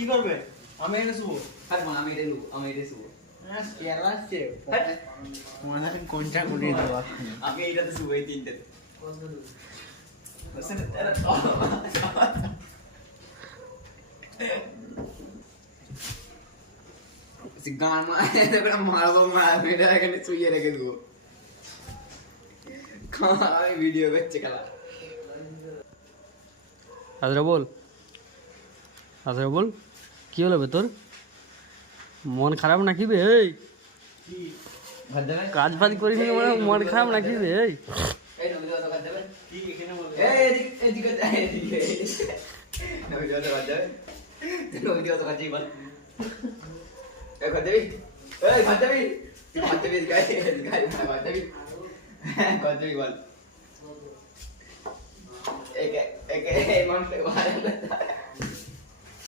কি করবে? আমি এটা শুবো। আর মা আমি এটা শুবো কেলা আসছে মনে হয় কোনটা উড়িয়ে দেবো আমি এইটাতে শুবো এই তিনটে গান মারবো মেয়েটা এখানে শুয়ে রেখে দেবো আমি ভিডিও করছে খেলা আজরা বল কি হলো বে তোর মন খারাপ নাকি বে এই কাজ ফাজ করিনি মানে মন খারাপ নাকি বে এই কি এখানে বলবে এদিকে বল